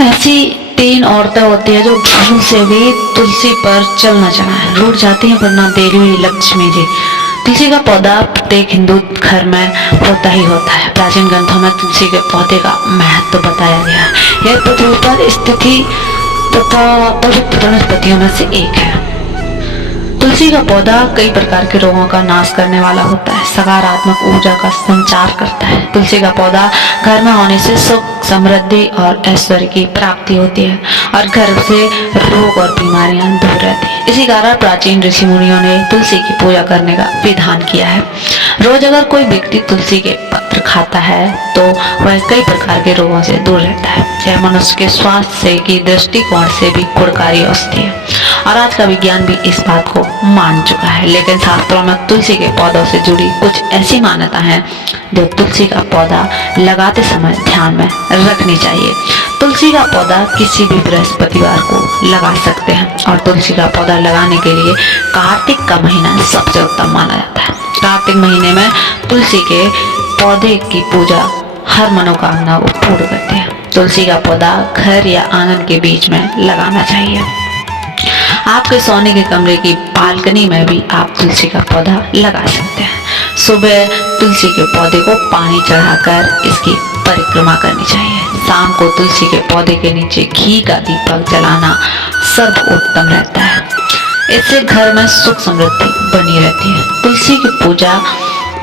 ऐसी 3 औरतें होती है जो भूल से भी तुलसी पर चल न चढ़ाए रूठ जाती हैं, वरना देवी लक्ष्मी जी। तुलसी का पौधा प्रत्येक हिंदू घर में होता ही होता है। प्राचीन ग्रंथों में तुलसी के पौधे का महत्व बताया गया है। यह पृथ्वी पर स्थिति तथा पवित्र वनस्पतियों में से एक है। तुलसी का पौधा कई प्रकार के रोगों का नाश करने वाला होता है, सकारात्मक ऊर्जा का संचार करता है। तुलसी का पौधा घर में होने से सुख, समृद्धि और ऐश्वर्य की प्राप्ति होती है और घर से रोग और बीमारियां दूर रहती हैं। इसी कारण प्राचीन ऋषि मुनियों ने तुलसी की पूजा करने का विधान किया है। रोज अगर कोई व्यक्ति तुलसी के पत्र खाता है तो वह कई प्रकार के रोगों से दूर रहता है। यह मनुष्य के स्वास्थ्य की दृष्टिकोण से भी गुणकारी औषधि है और आज का विज्ञान भी इस बात को मान चुका है। लेकिन शास्त्रों में तुलसी के पौधों से जुड़ी कुछ ऐसी मान्यता है जो तुलसी का पौधा लगाते समय ध्यान में रखनी चाहिए। तुलसी का पौधा किसी भी बृहस्पतिवार को लगा सकते हैं और तुलसी का पौधा लगाने के लिए कार्तिक का महीना सबसे उत्तम माना जाता है। कार्तिक महीने में तुलसी के पौधे की पूजा हर मनोकामना को पूर्ण करती है। तुलसी का पौधा घर या आंगन के बीच में लगाना चाहिए। आपके सोने के कमरे की बालकनी में भी आप तुलसी का पौधा लगा सकते हैं। सुबह तुलसी के पौधे को पानी चढ़ाकर इसकी परिक्रमा करनी चाहिए। शाम को तुलसी के पौधे के नीचे घी का दीपक जलाना सर्वोत्तम रहता है। इससे घर में सुख समृद्धि बनी रहती है। तुलसी की पूजा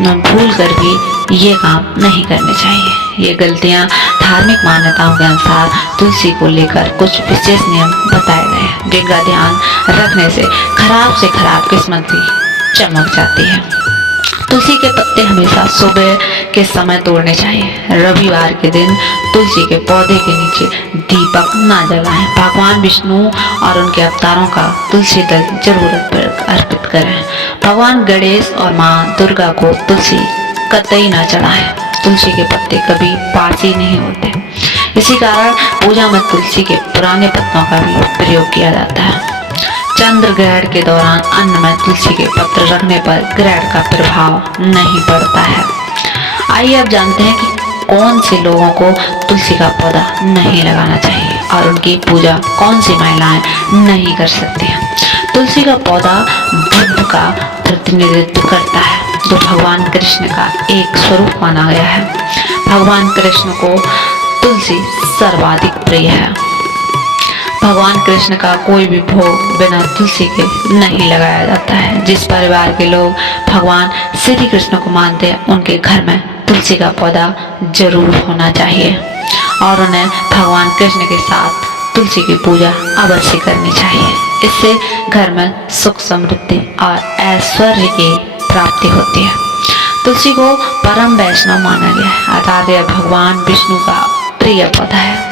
न भूल कर भी ये काम नहीं करने चाहिए। ये गलतियां धार्मिक मान्यताओं के अनुसार तुलसी को लेकर कुछ विशेष नियम बताए गए हैं, जिनका ध्यान रखने से खराब किस्मत भी चमक जाती है। तुलसी के पत्ते हमेशा सुबह के समय तोड़ने चाहिए। रविवार के दिन तुलसी के पौधे के नीचे दीपक ना जलाएं। भगवान विष्णु और उनके अवतारों का तुलसी दल जरूरत पर अर्पित करें। भगवान गणेश और माँ दुर्गा को तुलसी कतई ना चढ़ाएं। तुलसी के पत्ते कभी बासी नहीं होते, इसी कारण पूजा में तुलसी के पुराने पत्तों का भी प्रयोग किया जाता है। चंद्र ग्रहण के दौरान अन्न में तुलसी के पत्र रखने पर ग्रहण का प्रभाव नहीं पड़ता है। आइए अब जानते हैं कि कौन से लोगों को तुलसी का पौधा नहीं लगाना चाहिए और उनकी पूजा कौन सी महिलाएं नहीं कर सकती हैं। तुलसी का पौधा बुद्ध का प्रतिनिधित्व करता है, जो भगवान कृष्ण का एक स्वरूप माना गया है। भगवान कृष्ण को तुलसी सर्वाधिक प्रिय है। भगवान कृष्ण का कोई भी भोग बिना तुलसी के नहीं लगाया जाता है। जिस परिवार के लोग भगवान श्री कृष्ण को मानते हैं, उनके घर में तुलसी का पौधा जरूर होना चाहिए और उन्हें भगवान कृष्ण के साथ तुलसी की पूजा अवश्य करनी चाहिए। इससे घर में सुख, समृद्धि और ऐश्वर्य की प्राप्ति होती है। तुलसी को परम वैष्णव माना गया है, अर्थात यह भगवान विष्णु का प्रिय पौधा है।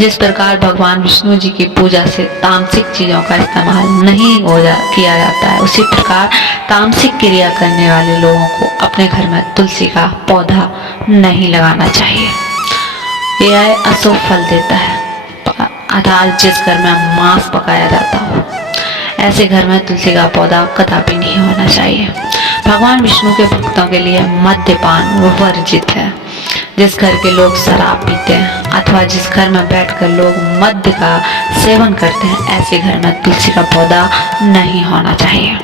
जिस प्रकार भगवान विष्णु जी की पूजा से तामसिक चीजों का इस्तेमाल नहीं किया जाता है, उसी प्रकार तामसिक क्रिया करने वाले लोगों को अपने घर में तुलसी का पौधा नहीं लगाना चाहिए। यह अशुभ फल देता है, अर्थात जिस घर में मांस पकाया जाता हो, ऐसे घर में तुलसी का पौधा कदापि नहीं होना चाहिए। भगवान विष्णु के भक्तों के लिए मद्यपान वर्जित है। जिस घर के लोग शराब पीते हैं अथवा जिस घर में बैठकर लोग मद्य का सेवन करते हैं, ऐसे घर में तुलसी का पौधा नहीं होना चाहिए।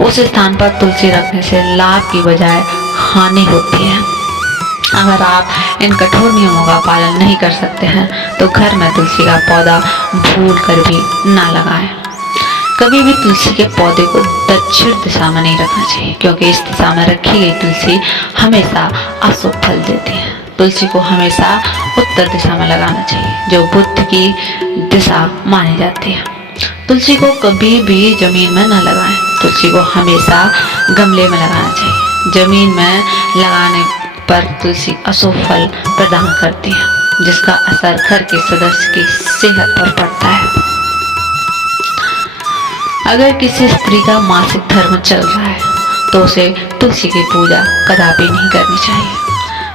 उस स्थान पर तुलसी रखने से लाभ की बजाय हानि होती है। अगर आप इन कठोर नियमों का पालन नहीं कर सकते हैं तो घर में तुलसी का पौधा भूल कर भी ना लगाएं। कभी भी तुलसी के पौधे को दक्षिण दिशा में नहीं रखना चाहिए, क्योंकि इस दिशा में रखी गई तुलसी हमेशा अशुभ फल देती है। तुलसी को हमेशा उत्तर दिशा में लगाना चाहिए, जो बुद्ध की दिशा मानी जाती है। तुलसी को कभी भी जमीन में न लगाएं। तुलसी को हमेशा गमले में लगाना चाहिए। जमीन में लगाने पर तुलसी अशुभ फल प्रदान करती है, जिसका असर घर के सदस्य की सेहत पर पड़ता है। अगर किसी स्त्री का मासिक धर्म चल रहा है तो उसे तुलसी की पूजा कदापि नहीं करनी चाहिए।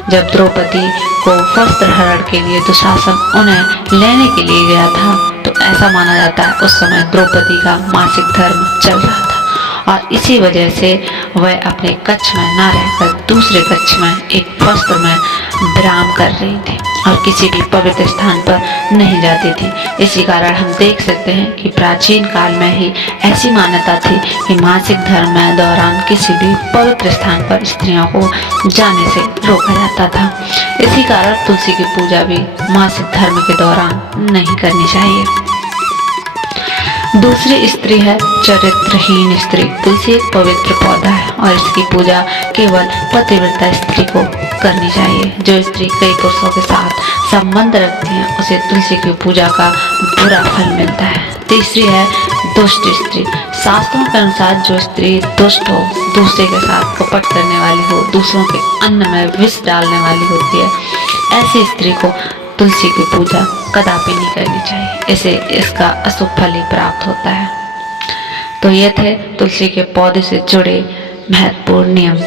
जब द्रौपदी को वस्त्र हरण के लिए दुशासन उन्हें लेने के लिए गया था, तो ऐसा माना जाता है उस समय द्रौपदी का मासिक धर्म चल रहा था और इसी वजह से वह अपने कक्ष में न रहकर दूसरे कक्ष में एक वस्त्र में विराम कर रही थी। और किसी भी पवित्र स्थान पर नहीं जाती थी। इसी कारण हम देख सकते हैं कि प्राचीन काल में ही ऐसी मान्यता थी कि मासिक धर्म में दौरान किसी भी पवित्र स्थान पर स्त्रियों को जाने से रोका जाता था। इसी कारण तुलसी की पूजा भी मासिक धर्म के दौरान नहीं करनी चाहिए। दूसरी स्त्री है चरित्रहीन स्त्री। तुलसी एक पवित्र पौधा है और इसकी पूजा केवल पतिव्रता स्त्री को करनी चाहिए। जो स्त्री कई पुरुषों के साथ संबंध रखती है उसे तुलसी की पूजा का बुरा फल मिलता है। तीसरी है दुष्ट स्त्री। शास्त्रों के अनुसार जो स्त्री दुष्ट हो, दूसरे के साथ कपट करने वाली हो, दूसरों के अन्न में विष डालने वाली होती है, ऐसी स्त्री को तुलसी की पूजा कदापि नहीं करनी चाहिए। इसे इसका अशुभ फल ही प्राप्त होता है। तो ये थे तुलसी के पौधे से जुड़े महत्वपूर्ण नियम।